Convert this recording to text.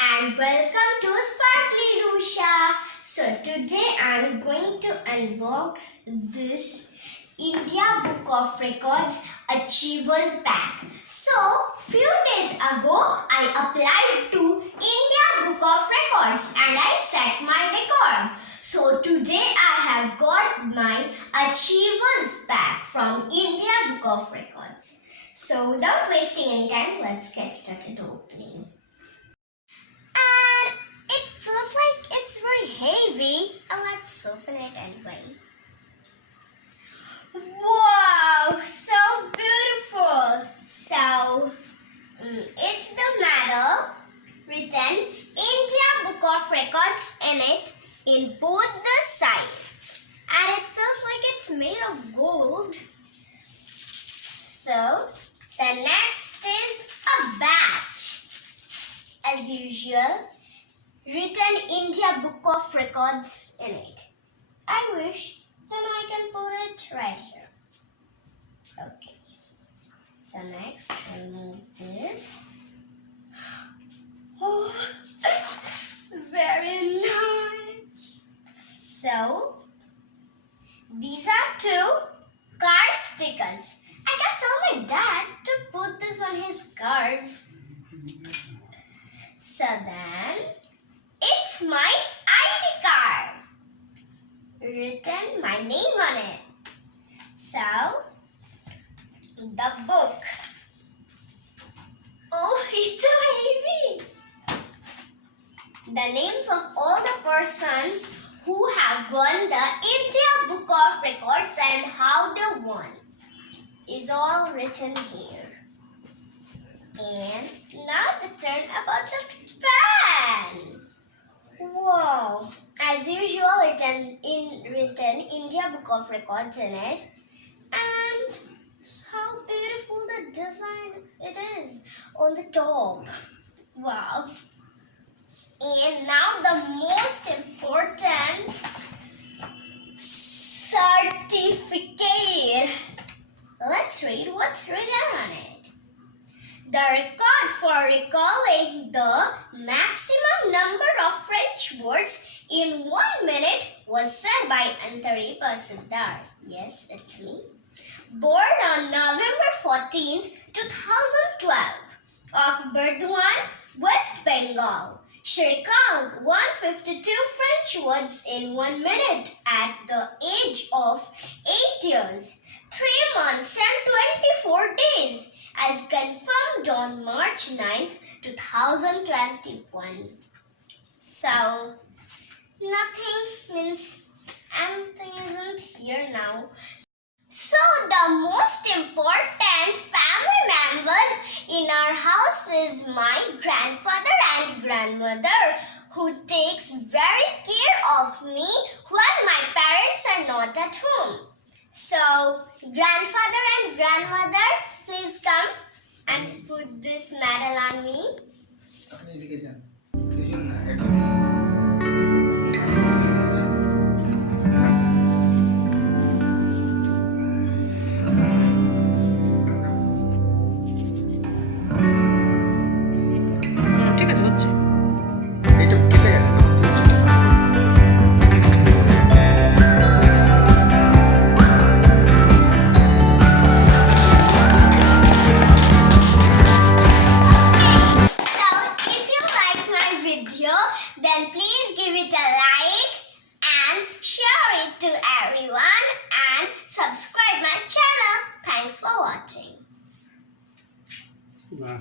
and welcome to Sparkly Lusha. So today I am going to unbox this India Book of Records Achievers Pack. So few days ago I applied to India Book of Records and I set my record. So today I have got my Achievers Pack from India Book of Records. So without wasting any time, let's get started opening. And it feels like it's very heavy. Let's open it anyway. Wow, so beautiful. So it's the medal written India Book of Records in it in both the sides. And it feels like it's made of gold. So the next is a badge. As usual, written India Book of Records in it. I wish then I can put it right here. Okay. So next, remove this. Oh, very nice. So these are two car stickers. I can tell my dad to put this on his cars. So then, it's my ID card. Written my name on it. So, the book. Oh, it's so heavy. The names of all the persons who have won the India Book of Records and how they won is all written here. And now the turn about the pen. Wow! As usual, written India Book of Records in it. And how beautiful the design it is on the top. Wow! And now the most important certificate. Let's read what's written on it. The record for recalling the maximum number of French words in 1 minute was set by Antari Pasandar. Yes, it's me. Born on November 14th, 2012 of Burdwan, West Bengal. She recalled 152 French words in 1 minute at the age of 8 years, 3 months and 24 days. As confirmed on March 9th, 2021. So, nothing means anything isn't here now. So, the most important family members in our house is my grandfather and grandmother, who takes very care of me when my parents are not at home. So, grandfather and grandmother, please come and put this medal on me. ঠিক আছে হচ্ছে এটা কেটে গেছে তো Then please give it a like and share it to everyone and subscribe my channel. Thanks for watching. Wow.